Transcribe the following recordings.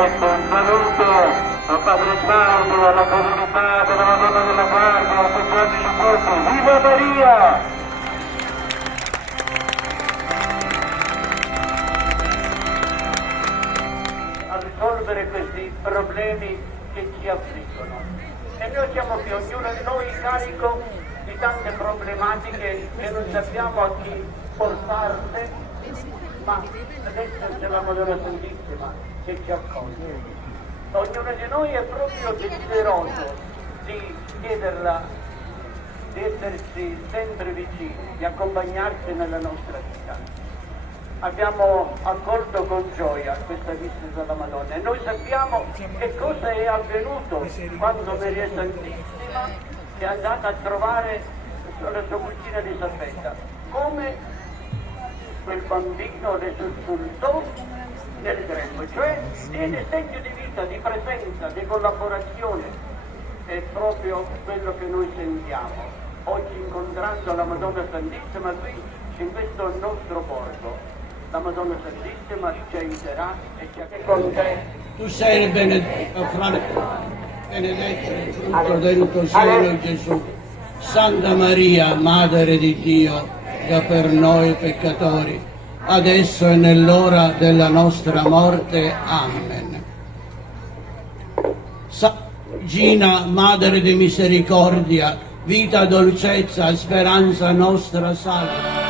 Ecco, un saluto a Padre Claudio, alla comunità della Madonna della Guardia, a San Giovanni Scopo. Viva Maria! A risolvere questi problemi che ci affliggono. E noi siamo qui, ognuno di noi carico di tante problematiche che non sappiamo a chi portarle, ma adesso c'è la Madonna Santissima che ci accoglie. Ognuno di noi è proprio desideroso di chiederla di esserci sempre vicini, di accompagnarci nella nostra vita. Abbiamo accolto con gioia questa visita della Madonna e noi sappiamo che cosa è avvenuto quando Maria Santissima è andata a trovare la sua cugina Elisabetta, come quel bambino le sussultò nel grembo, cioè diede segno di vita, di presenza, di collaborazione. È proprio quello che noi sentiamo oggi incontrando la Madonna Santissima qui in questo nostro borgo. La Madonna Santissima ci aiuterà e ci è con te. Tu sei il benedetto il frutto del tuo seno Gesù. Santa Maria, Madre di Dio, prega per noi peccatori, adesso e nell'ora della nostra morte. Amen. Gina, Madre di misericordia, vita, dolcezza, speranza nostra, salve.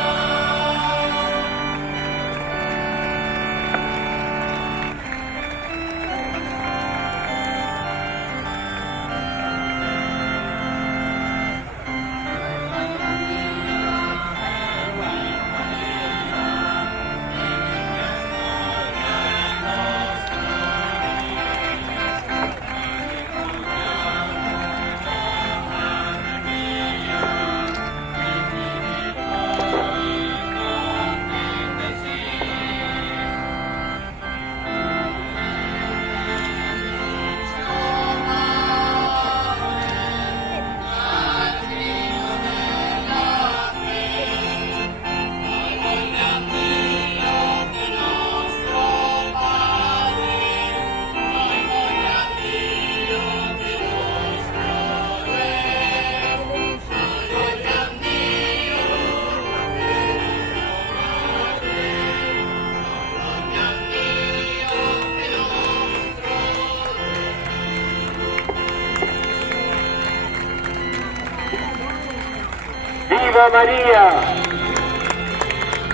Viva Maria!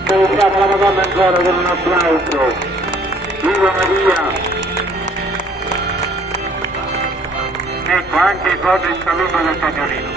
Salutiamo la Madonna ancora con un applauso. Viva Maria! Ecco, anche con il saluto del cagnolino.